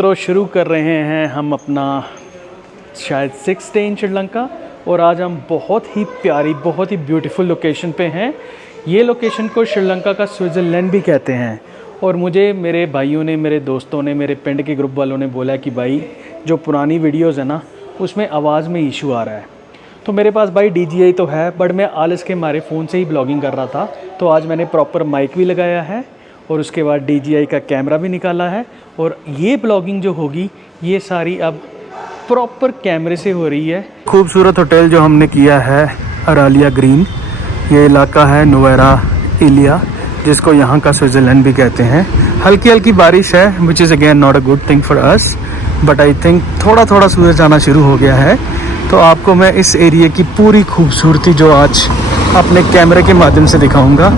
तो शुरू कर रहे हैं हम अपना शायद 6th डे इन श्रीलंका और आज हम बहुत ही प्यारी बहुत ही ब्यूटीफुल लोकेशन पे हैं। ये लोकेशन को श्रीलंका का स्विट्ज़रलैंड भी कहते हैं और मुझे मेरे भाइयों ने, मेरे दोस्तों ने, मेरे पिंड के ग्रुप वालों ने बोला कि भाई जो पुरानी वीडियोस है ना उसमें आवाज़ में इशू आ रहा है। तो मेरे पास भाई DJI तो है बट मैं आलस के मारे फ़ोन से ही ब्लॉगिंग कर रहा था। तो आज मैंने प्रॉपर माइक भी लगाया है और उसके बाद DJI का कैमरा भी निकाला है और ये ब्लॉगिंग जो होगी ये सारी अब प्रॉपर कैमरे से हो रही है। खूबसूरत होटल जो हमने किया है अरालिया ग्रीन, ये इलाका है नुवेरा इलिया जिसको यहाँ का स्विट्ज़रलैंड भी कहते हैं। हल्की हल्की बारिश है which is again not a good thing for us but I think थोड़ा थोड़ा सूरज आना शुरू हो गया है। तो आपको मैं इस एरिया की पूरी खूबसूरती जो आज अपने कैमरे के माध्यम से दिखाऊंगा।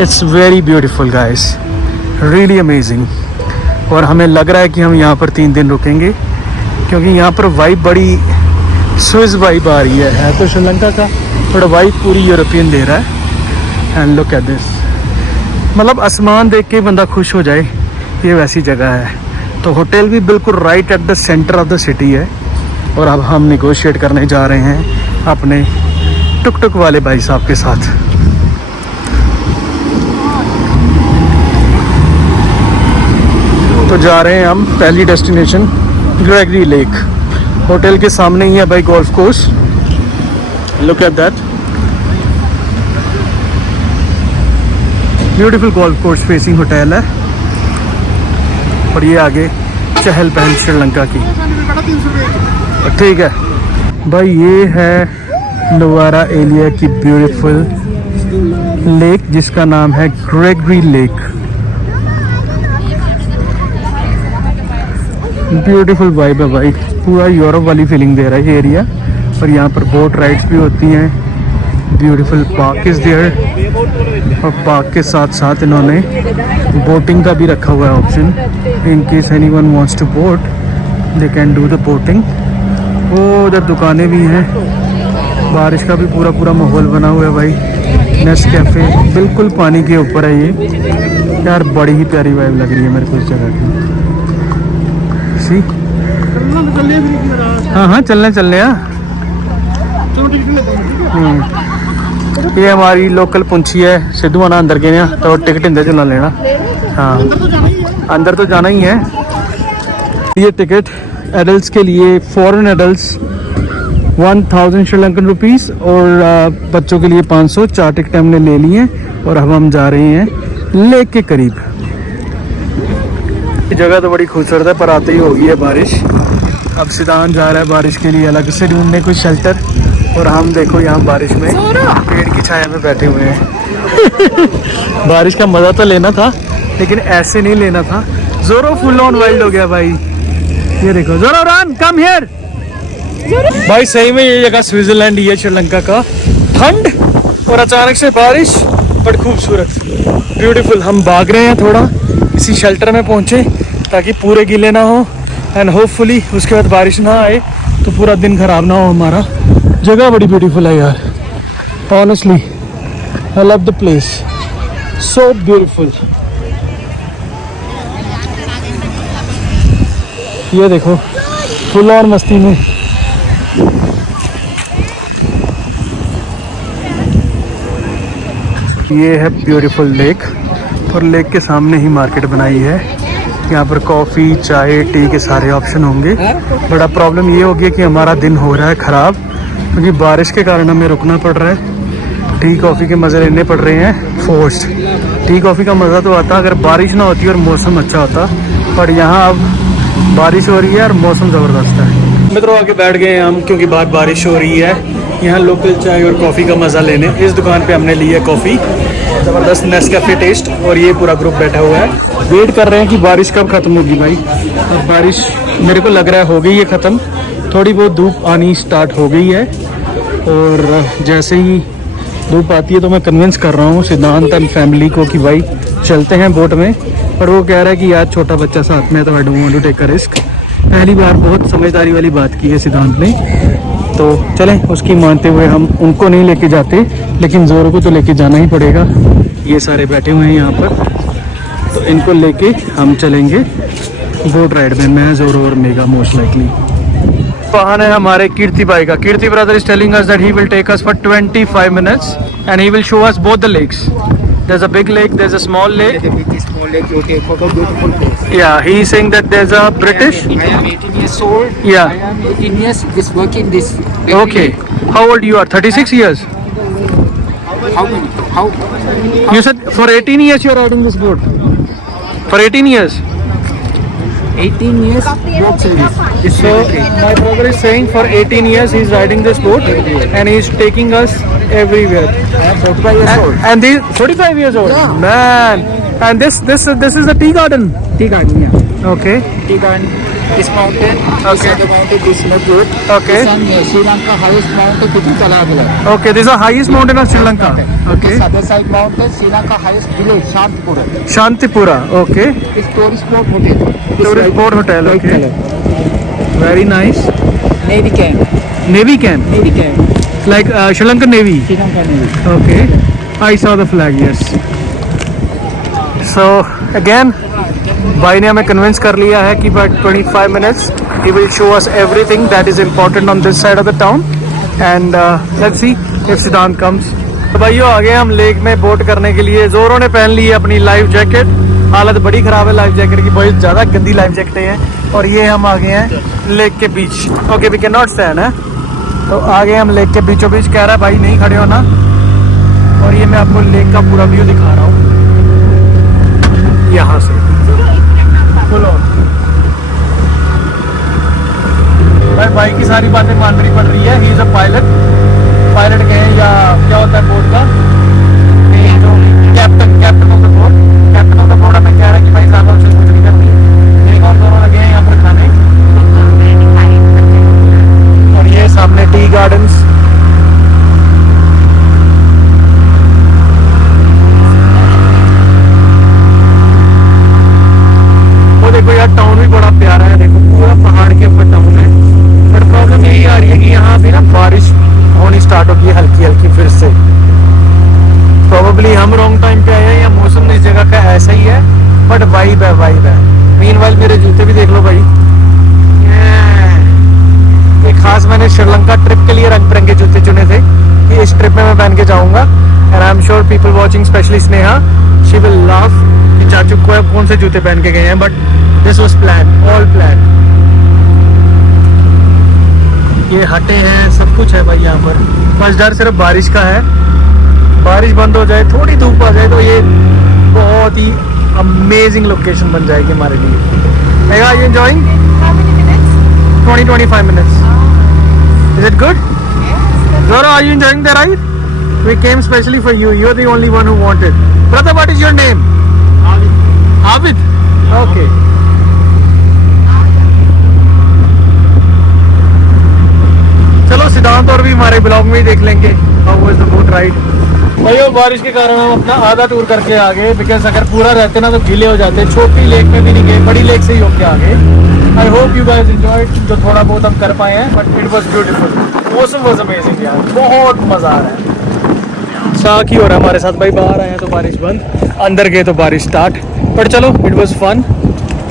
It's very beautiful guys, really amazing. और हमें लग रहा है कि हम यहाँ पर 3 दिन रुकेंगे क्योंकि यहाँ पर वाइब बड़ी स्विस वाइब आ रही है तो श्रीलंका का थोड़ा वाइब पूरी यूरोपियन दे रहा है। एंड लुक एट दिस, मतलब आसमान देख के बंदा खुश हो जाए, ये वैसी जगह है। तो होटल भी बिल्कुल right at the centre of the city है। और अब हम निगोशिएट करने जा रहे हैं अपने टुक टुक वाले भाई साहब के साथ। तो जा रहे हैं हम पहली डेस्टिनेशन ग्रेगरी लेक। होटल के सामने ही है भाई golf course, look at that beautiful golf course facing hotel है। और ये आगे चहल पहल श्रीलंका की, ठीक है भाई। ये है नुवेरा एलिया की ब्यूटीफुल लेक जिसका नाम है ग्रेगरी लेक। ब्यूटीफुल वाइब है भाई, पूरा यूरोप वाली फीलिंग दे रहा है ये एरिया। और यहाँ पर बोट राइड्स भी होती हैं। ब्यूटीफुल पार्क इज़ देयर और पार्क के साथ साथ इन्होंने बोटिंग का भी रखा हुआ है option. In case anyone wants to vote they can do the voting. वो उधर दुकानें भी हैं। बारिश का भी पूरा माहौल बना हुआ है भाई। नेस्कैफे बिल्कुल पानी के ऊपर है ये यार, बड़ी ही प्यारी वाइब लग रही है मेरे को इस जगह की। सी हाँ चलने ये हमारी लोकल पुंछी है सिद्धू आना अंदर गए तो टिकट इंदे चला लेना। हाँ अंदर तो जाना ही है। ये टिकट एडल्ट्स के लिए, फॉरेन एडल्ट्स 1000 श्रीलंकन रुपीज़ और बच्चों के लिए 500। 4 टिकट हमने ले ली हैं और अब हम जा रहे हैं लेक के करीब। जगह तो बड़ी खूबसूरत है पर आते ही हो गई है बारिश। अब सिद्धांत जा रहा है बारिश के लिए अलग से ढूंढने कोई शेल्टर और हम देखो यहाँ बारिश में पेड़ की छाया में बैठे हुए हैं। बारिश का मज़ा तो लेना था लेकिन ऐसे नहीं लेना था। जोरो फुल ऑन वाइल्ड हो गया भाई। ये देखो जोरो रन कम हियर भाई। सही में ये जगह स्विट्ज़रलैंड ही है श्रीलंका का। ठंड और अचानक से बारिश बट खूबसूरत ब्यूटीफुल। हम भाग रहे हैं थोड़ा इसी शेल्टर में पहुंचे ताकि पूरे गीले ना हो एंड होपफुली उसके बाद बारिश ना आए तो पूरा दिन ख़राब ना हो हमारा। जगह बड़ी ब्यूटीफुल है यार, honestly I love the place, so beautiful. ये देखो फुल ऑन मस्ती में। ये है ब्यूटीफुल लेक और लेक के सामने ही मार्केट बनाई है। यहाँ पर कॉफ़ी, चाय, टी के सारे ऑप्शन होंगे। बड़ा प्रॉब्लम ये हो गया कि हमारा दिन हो रहा है ख़राब क्योंकि बारिश के कारण हमें रुकना पड़ रहा है। टी कॉफ़ी के मज़े लेने पड़ रहे हैं फोर्स्ड। टी कॉफ़ी का मज़ा तो आता अगर बारिश ना होती और मौसम अच्छा होता, पर यहाँ अब बारिश हो रही है और मौसम ज़बरदस्त है। मित्रों आके बैठ गए हम क्योंकि बाहर बारिश हो रही है। यहाँ लोकल चाय और कॉफ़ी का मज़ा लेने इस दुकान पे हमने ली है कॉफ़ी, ज़बरदस्त नेस्कैफे टेस्ट। और ये पूरा ग्रुप बैठा हुआ है, वेट कर रहे हैं कि बारिश कब ख़त्म होगी भाई। अब बारिश मेरे को लग रहा है हो गई है ख़त्म, थोड़ी बहुत धूप आनी स्टार्ट हो गई है। और जैसे ही धूप आती है तो मैं कन्विंस कर रहा हूँ सिद्धांत एंड फैमिली को कि भाई चलते हैं बोट में। पर वो कह रहा है कि यार छोटा बच्चा साथ में है तो I don't want to take a risk. पहली बार बहुत समझदारी वाली बात की है सिद्धांत ने, तो चलें उसकी मानते हुए हम उनको नहीं लेके जाते लेकिन जोरों को तो लेके जाना ही पड़ेगा। ये सारे बैठे हुए हैं यहाँ पर तो इनको लेके हम चलेंगे बोट राइड में मैं जोरो और मेगा मोस्ट लाइकली। वाहन है हमारे कीर्ति भाई का। Kirti brother is telling us that he will take us for 25 minutes and he will show us both the lakes. There's a big lake, there's a small lake. There's a big small lake, you take photo, beautiful place. Yeah, he is saying that there's a British. I am 18 years old. Yeah. I am 18 years just working this. Okay. How old you are? 36 years. How many? How? You said for 18 years you are riding this boat. For 18 years. 18 years boat service. This So my brother is saying for 18 years he is riding this boat and he is taking us everywhere. I am 45 years old. And these 45 years old. Yeah. Man. And this is the tea garden. Tea garden, yeah. Okay. Tea garden. This mountain. This Okay. other mountain. This not good. Okay. This one, Sri Lanka highest mountain. Kutupalaya village. Okay. This is the highest mountain of Sri Lanka. Okay. This other side mountain. Sri Lanka highest village. Shantipura. Shantipura. Okay. This tourist spot hotel. This Tourist white- boat hotel. white Okay. color. Very nice. Navy camp. Navy camp. Navy camp. Like Sri Lankan Navy. Sri Lanka Navy. Okay. I saw the flag. Yes. So again, भाई ने हमें convince कर लिया है कि by 25 minutes he will show us everything that is important on this side of the town and let's see if Siddhant comes. तो भाइयों आ गए हम लेक में बोट करने के लिए। जोरों ने पहन ली है अपनी लाइफ जैकेट। हालत बड़ी ख़राब है लाइफ जैकेट की, बहुत ज़्यादा गंदी लाइफ जैकेटें हैं। और ये हम आ गए हैं लेक के बीच। Okay we can not stand है। तो आ गए हम लेक के बीचों बीच। कह रहा है भाई नहीं खड़े हो ना। और ये मैं आपको लेक का पूरा व्यू दिखा रहा हूँ यहाँ से। बोलो भाई की सारी बातें माननी पड़ रही है। He is a pilot. Pilot कहें या क्या होता है बोट का, ये जो captain of the boat. Captain of the boat हमें कह रहा है कि भाई ज़्यादा उसे कुछ नहीं करनी। एक और दोनों लगे हैं यहाँ पर खाने। और ये सामने टी गार्डन्स। देखो यार टाउन भी बड़ा प्यारा है। देखो पूरा पहाड़ के ऊपर टाउन है। बट प्रॉब्लम यही आ रही है कि यहाँ पे ना बारिश होनी स्टार्ट होगी हल्की हल्की फिर से। प्रोबेबली हम रॉन्ग टाइम पे आए हैं या मौसम इस जगह का ऐसा ही है। बट वाइब है वाइब है। मीनवाइल मेरे जूते भी देख लो भाई। ये खास मैंने श्रीलंका ट्रिप के लिए रंग बिरंगे जूते चुने थे कि इस ट्रिप में मैं पहन के जाऊंगा। And I am sure people watching specially Sneha she will laugh कि चाचू को कौन से जूते पहन के गए हैं। But this was plan, all plan. ये हटे हैं, सब कुछ है भाई यहाँ पर। बस डर सिर्फ बारिश का है। बारिश बंद हो जाए, थोड़ी धूप आ जाए तो ये बहुत ही अमेजिंग लोकेशन बन जाएगी हमारे लिए। Are you enjoying? 20-25 minutes. Is it good? Zora, are you enjoying the ride? We came specially for you. You're the only one who wanted. Brother, what is your name? Abid. Okay. चलो सिद्धांत और भी हमारे blog में ही देख लेंगे how was the boat ride. भाइयों बारिश के कारण हम अपना आधा टूर करके आ गए। बिकॉज अगर पूरा रहते ना तो गीले हो जाते। छोटी लेक में भी नहीं गए, बड़ी लेक से ही होके आ गए। I hope you guys enjoyed जो थोड़ा बहुत हम कर पाए हैं। But it was beautiful. मौसम वाज अमेजिंग यार, बहुत मज़ा आ रहा है। साख ही हो रहा है हमारे साथ भाई। बाहर आए हैं तो बारिश बंद, अंदर गए तो बारिश स्टार्ट। बट चलो it was fun.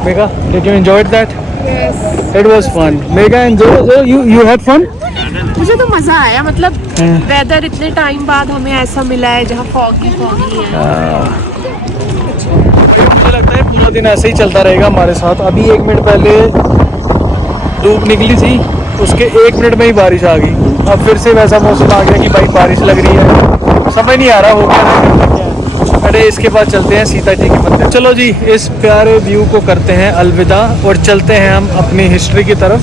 Megha did you enjoyed that? Yes. It was fun. Megha enjoy you had fun? मुझे तो मजा आया। मतलब वेदर इतने टाइम बाद हमें ऐसा मिला है जहाँ फॉगी है। मुझे लगता है पूरा दिन ऐसे ही चलता रहेगा हमारे साथ। अभी 1 मिनट पहले धूप निकली थी, उसके 1 मिनट में ही बारिश आ गई। अब फिर से वैसा मौसम आ गया कि भाई बारिश लग रही है। समझ नहीं आ रहा हो क्या है। अरे इसके बाद चलते हैं सीता जी के मंदिर। चलो जी इस प्यारे व्यू को करते हैं अलविदा और चलते हैं हम अपनी हिस्ट्री की तरफ।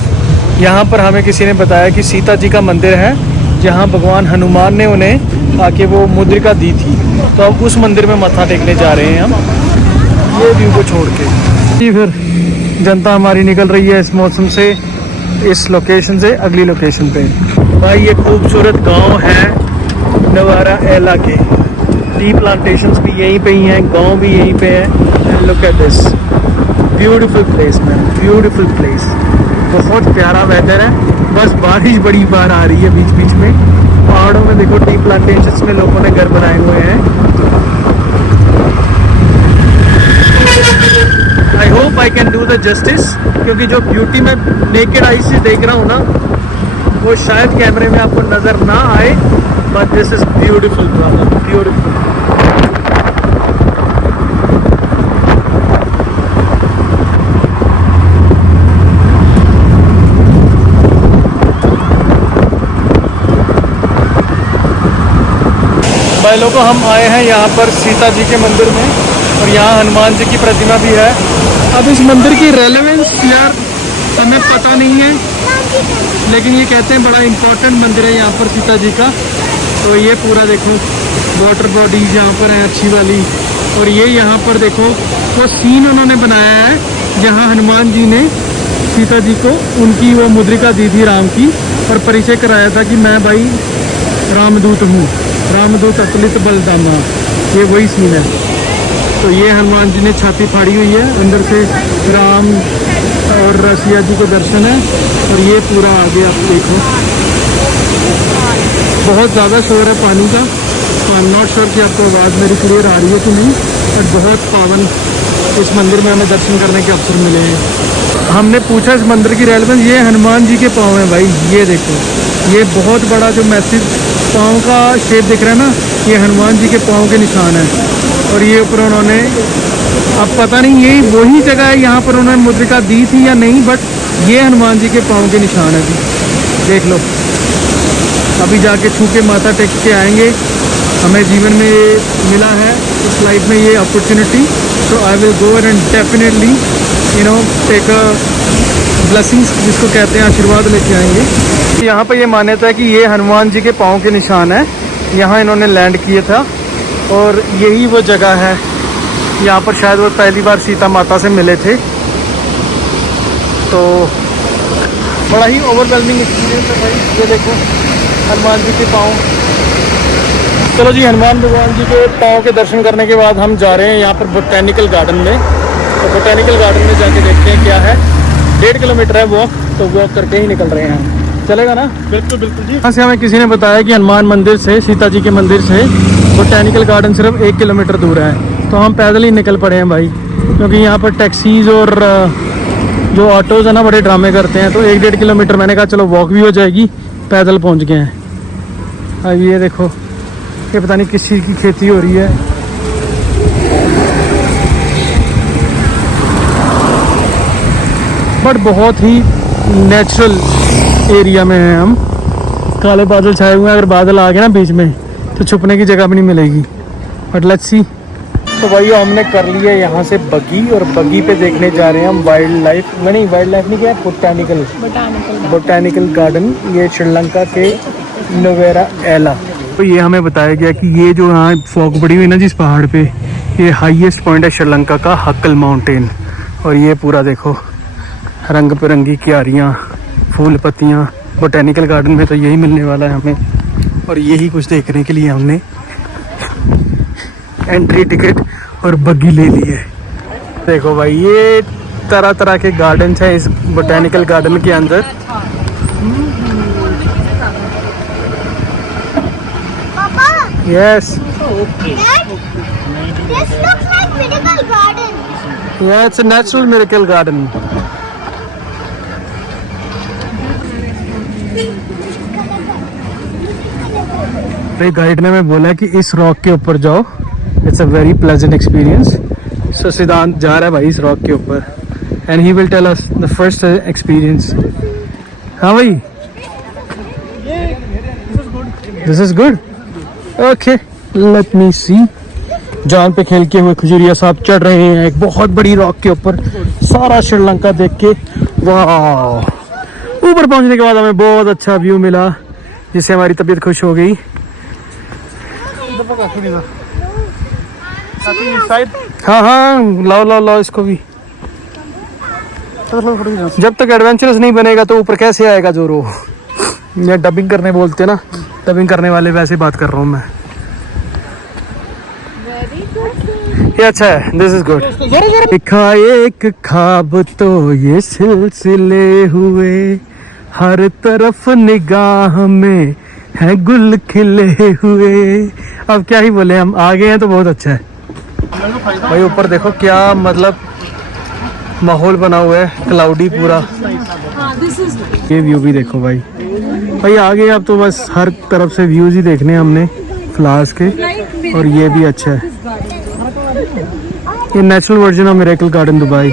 यहाँ पर हमें किसी ने बताया कि सीता जी का मंदिर है जहाँ भगवान हनुमान ने उन्हें आके वो मुद्रिका दी थी। तो अब उस मंदिर में मत्था टेकने जा रहे हैं हम ये व्यू को छोड़ के। जी फिर जनता हमारी निकल रही है इस मौसम से, इस लोकेशन से अगली लोकेशन पे। भाई ये खूबसूरत गांव है नवारा एला के। टी प्लांटेशंस भी यहीं पे ही हैं, गांव भी यहीं पे है। Look at this beautiful place man, beautiful place. बहुत प्यारा वेदर है। बस बारिश बड़ी बार आ रही है बीच बीच में। पहाड़ों में देखो टी प्लांटेशंस में लोगों ने घर बनाए हुए हैं। I hope I can do the justice, क्योंकि जो ब्यूटी मैं नेकेड आई से देख रहा हूँ ना, वो शायद कैमरे में आपको नज़र ना आए, but this is beautiful brother, beautiful. भाई लोगों, हम आए हैं यहाँ पर सीता जी के मंदिर में, और यहाँ हनुमान जी की प्रतिमा भी है। अब इस मंदिर की रेलेवेंस यार हमें पता नहीं है, लेकिन ये कहते हैं बड़ा इम्पोर्टेंट मंदिर है यहाँ पर सीता जी का। तो ये पूरा देखो वाटर बॉडीज यहाँ पर है अच्छी वाली, और ये यहाँ पर देखो वो सीन उन्होंने बनाया है जहाँ हनुमान जी ने सीता जी को उनकी वो मुद्रिका दी थी राम की, और परिचय कराया था कि मैं भाई रामदूत हूँ, रामदूत अतुलित बलदामा। ये वही सीन है। तो ये हनुमान जी ने छाती फाड़ी हुई है, अंदर से राम और रसिया जी को दर्शन है, और ये पूरा आगे आप देखो बहुत ज़्यादा शोर है पानी का। आई एम नॉट श्योर कि आपको आवाज़ मेरी क्लियर आ रही है कि नहीं, बट बहुत पावन इस मंदिर में हमें दर्शन करने के अवसर मिले हैं। हमने पूछा इस मंदिर की रेलेवेंस, ये हनुमान जी के पाँव हैं भाई, ये देखो ये बहुत बड़ा जो मैसिव पाँव का शेप दिख रहा है ना, ये हनुमान जी के पाँव के निशान है। और ये ऊपर उन्होंने, अब पता नहीं यही वही जगह है यहाँ पर उन्होंने मुद्रिका दी थी या नहीं, बट ये हनुमान जी के पाँव के निशान है जी, देख लो। अभी जाके छू के माथा टेक के आएंगे, हमें जीवन में ये मिला है इस लाइफ में ये अपॉर्चुनिटी, तो I will go and definitely take a blessings, जिसको कहते हैं आशीर्वाद लेके आएंगे। यहाँ पर ये मान्यता है कि ये हनुमान जी के पाँव के निशान है, यहाँ इन्होंने लैंड किया था, और यही वो जगह है यहाँ पर शायद वो पहली बार सीता माता से मिले थे। तो बड़ा ही ओवरवेलमिंग एक्सपीरियंस है भाई। ये देखो हनुमान जी के पाँव। चलो जी, हनुमान भगवान जी के पाँव के दर्शन करने के बाद हम जा रहे हैं यहाँ पर बोटैनिकल गार्डन में। तो बोटैनिकल गार्डन में जाके देखते हैं क्या है। 1.5 किलोमीटर है वॉक, तो वॉक करके ही निकल रहे हैं। चलेगा ना? बिल्कुल बिल्कुल जी। यहाँ से हमें किसी ने बताया कि हनुमान मंदिर से, सीता जी के मंदिर से बोटैनिकल गार्डन सिर्फ 1 किलोमीटर दूर है। तो हम पैदल ही निकल पड़े हैं भाई, क्योंकि यहाँ पर टैक्सीज और जो ऑटोज़ है ना बड़े ड्रामे करते हैं। तो 1-1.5 किलोमीटर मैंने कहा चलो वॉक भी हो जाएगी, पैदल पहुँच गए हैं। अब ये देखो, ये पता नहीं किस चीज़ की खेती हो रही है। बट बहुत ही नेचुरल एरिया में हैं हम। काले बादल छाए हुए हैं, अगर बादल आ गए ना बीच में तो छुपने की जगह भी नहीं मिलेगी। But let's see. तो भाई हमने कर लिया यहाँ से बग्गी, और बग्गी पे देखने जा रहे हैं हम वाइल्ड लाइफ, नहीं वाइल्ड लाइफ नहीं, क्या बोटैनिकल गार्डन। ये श्रीलंका के नोवेरा एला। तो ये हमें बताया गया कि ये जो यहाँ फॉग पड़ी हुई ना जिस पहाड़ पे, ये हाईएस्ट पॉइंट है श्रीलंका का, हक्कल माउंटेन। और ये पूरा देखो रंग बिरंगी क्यारियाँ, फूल पत्तियाँ। बोटैनिकल गार्डन में तो यही मिलने वाला है हमें, और यही कुछ देखने के लिए हमने एंट्री टिकट और बग्गी ले ली है। देखो भाई, ये तरह तरह के गार्डन्स हैं इस बोटैनिकल गार्डन के अंदर। Yes, This looks like Miracle Garden. yeah, it's a natural miracle garden. Guide ने हमें बोला कि इस रॉक के ऊपर जाओ, it's a very pleasant experience. So Siddhant जा रहा है भाई इस रॉक के ऊपर, and he will tell us the first experience. हाँ भाई, this is good. Okay, let me see. जान पे खेल के हुए खजूरिया साहब चढ़ रहे हैं एक बहुत बड़ी रॉक के ऊपर, सारा श्रीलंका देख के। वाह! ऊपर पहुंचने के बाद हमें बहुत अच्छा व्यू मिला, जिससे हमारी तबीयत खुश हो गई। हाँ हाँ, लाओ लाओ लाओ इसको भी। जब तक एडवेंचरस नहीं बनेगा तो ऊपर कैसे आएगा जोरो। या डबिंग करने बोलते ना, डबिंग करने वाले वैसे बात कर रहा हूँ मैं। ये अच्छा है, दिस इज गुड। दिखा एक ख्वाब तो ये सिलसिले हुए, हर तरफ निगाह में है गुल खिले हुए। अब क्या ही बोले, हम आ गए हैं तो बहुत अच्छा है। भाई ऊपर देखो क्या, मतलब माहौल बना हुआ है क्लाउडी पूरा। ये व्यू भी देखो भाई, भाई आगे अब तो बस हर तरफ से व्यूज ही देखने हैं हमने फ्लावर्स के, और ये भी अच्छा है। ये natural version of miracle garden Dubai.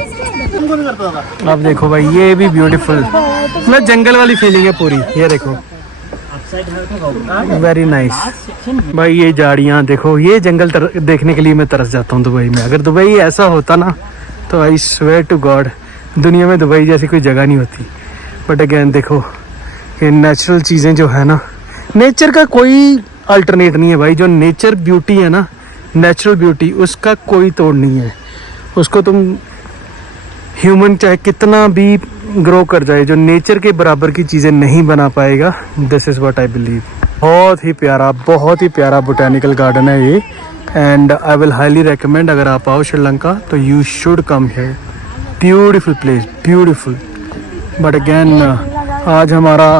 अब देखो भाई ये भी ब्यूटीफुल, मतलब जंगल वाली फीलिंग है पूरी। ये देखो वेरी नाइस भाई, ये झाड़ियाँ देखो, ये जंगल देखने के लिए मैं तरस जाता हूँ दुबई में। अगर दुबई ऐसा होता ना तो आई स्वेयर टू गॉड दुनिया में दुबई जैसी कोई जगह नहीं होती। बट अगेन देखो ये नेचुरल चीज़ें जो है ना, नेचर का कोई अल्टरनेट नहीं है भाई। जो नेचर ब्यूटी है ना, नेचुरल ब्यूटी, उसका कोई तोड़ नहीं है। उसको तुम ह्यूमन चाहे कितना भी ग्रो कर जाए, जो नेचर के बराबर की चीज़ें नहीं बना पाएगा। This is what I believe. बहुत ही प्यारा बोटेनिकल गार्डन है ये, and I will highly recommend, अगर आप आओ श्रीलंका तो you should come here. Beautiful place, beautiful. But again आज हमारा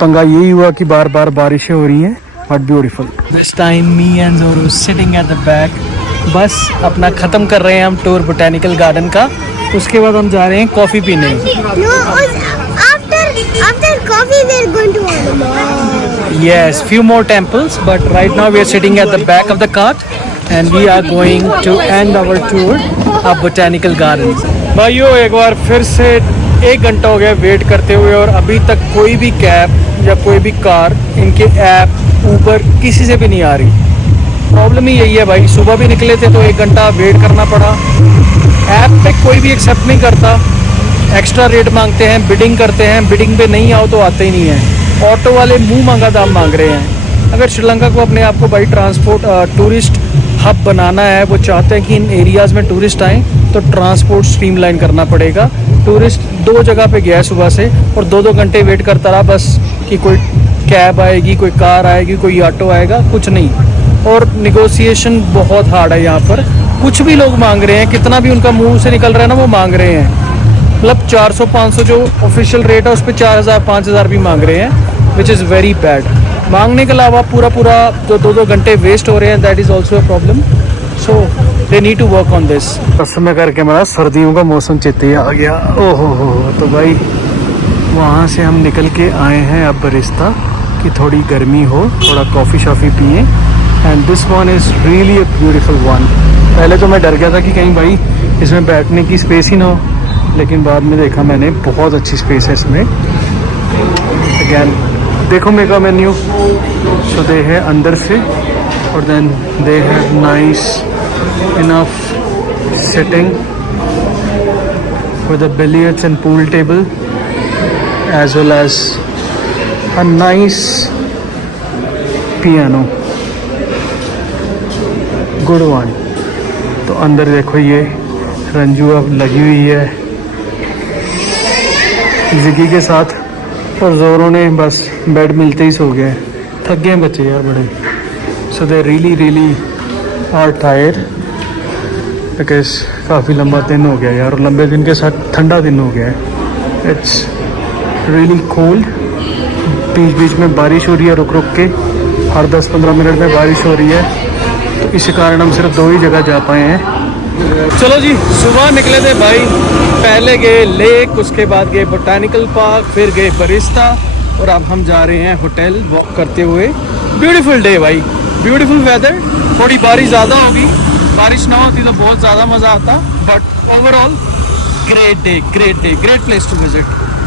पंगा यही हुआ कि बार बार बारिशें हो रही हैं, but beautiful. This time me and जोरू सिटिंग एट द बैक। बस अपना ख़त्म कर रहे हैं हम टूर बोटेनिकल गार्डन का। उसके बाद हम जा रहे हैं कॉफ़ी पीने। No, after coffee we are going to one more. Yes, few more temples, but right now we are sitting at the back of the cart and we are going to end our tour of botanical gardens. भाइयों एक बार फिर से 1 घंटा हो गया wait करते हुए, और अभी तक कोई भी कैब या कोई भी कार, इनके ऐप ऊबर किसी से भी नहीं आ रही। प्रॉब्लम ही यही है भाई, सुबह भी निकले थे तो 1 घंटा वेट करना पड़ा। ऐप पे कोई भी एक्सेप्ट नहीं करता, एक्स्ट्रा रेट मांगते हैं, बिडिंग करते हैं, बिडिंग पे नहीं आओ तो आते ही नहीं है। ऑटो वाले मुंह मांगा दाम मांग रहे हैं। अगर श्रीलंका को अपने आप को भाई ट्रांसपोर्ट टूरिस्ट हब बनाना है, वो चाहते हैं कि इन एरियाज़ में टूरिस्ट आएँ, तो ट्रांसपोर्ट स्ट्रीमलाइन करना पड़ेगा। टूरिस्ट 2 जगह पे गया है सुबह से, और 2-2 घंटे वेट करता रहा बस कि कोई कैब आएगी, कोई कार आएगी, कोई ऑटो आएगा, कुछ नहीं। और निगोशिएशन बहुत हार्ड है यहाँ पर। कुछ भी लोग मांग रहे हैं, कितना भी उनका मुंह से निकल रहा है ना, वो मांग रहे हैं। मतलब 400-500 जो ऑफिशियल रेट है उस पर 4000-5000 भी मांग रहे हैं, विच इज़ वेरी बैड। मांगने के अलावा पूरा जो 2-2 घंटे वेस्ट हो रहे हैं, that is also a problem. So they need to work on this. समय करके मेरा सर्दियों का मौसम चेते आ गया। ओहो हो, तो भाई वहाँ से हम निकल के आए हैं अब बरिस्ता, कि थोड़ी गर्मी हो, थोड़ा कॉफ़ी शॉफ़ी पिए। And this one is really a beautiful one. पहले तो मैं डर गया था कि कहीं भाई इसमें बैठने की स्पेस ही ना हो, लेकिन बाद में देखा मैंने बहुत अच्छी स्पेस है इसमें। अगैन देखो मेगा मेन्यू, सो दे है अंदर से, और then they have nice enough sitting with a billiards and pool table as well as a nice piano, good one. तो अंदर देखो ये रंजू अब लगी हुई है जिगी के साथ, और जोरों ने बस बेड मिलते ही सो गए। थक गए बच्चे यार बड़े। So they really are tired, because काफ़ी लंबा दिन हो गया यार, और लंबे दिन के साथ ठंडा दिन हो गया है। It's really cold. बीच बीच में बारिश हो रही है रुक रुक के, हर 10-15 मिनट में बारिश हो रही है, तो इसी कारण हम सिर्फ 2 ही जगह जा पाए हैं। चलो जी, सुबह निकले थे भाई, पहले गए लेक, उसके बाद गए बोटेनिकल पार्क, फिर गए बरिस्ता, और अब हम जा रहे हैं होटल वॉक करते हुए। ब्यूटीफुल डे भाई, ब्यूटीफुल वेदर। थोड़ी बारिश ज़्यादा होगी, बारिश ना होती तो बहुत ज़्यादा मज़ा आता, but overall great day, great place to visit.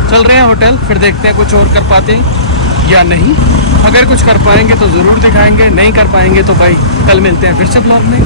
चल रहे हैं होटल, फिर देखते हैं कुछ और कर पाते हैं या नहीं। अगर कुछ कर पाएंगे तो ज़रूर दिखाएंगे, नहीं कर पाएंगे तो भाई कल मिलते हैं फिर से ब्लॉग में।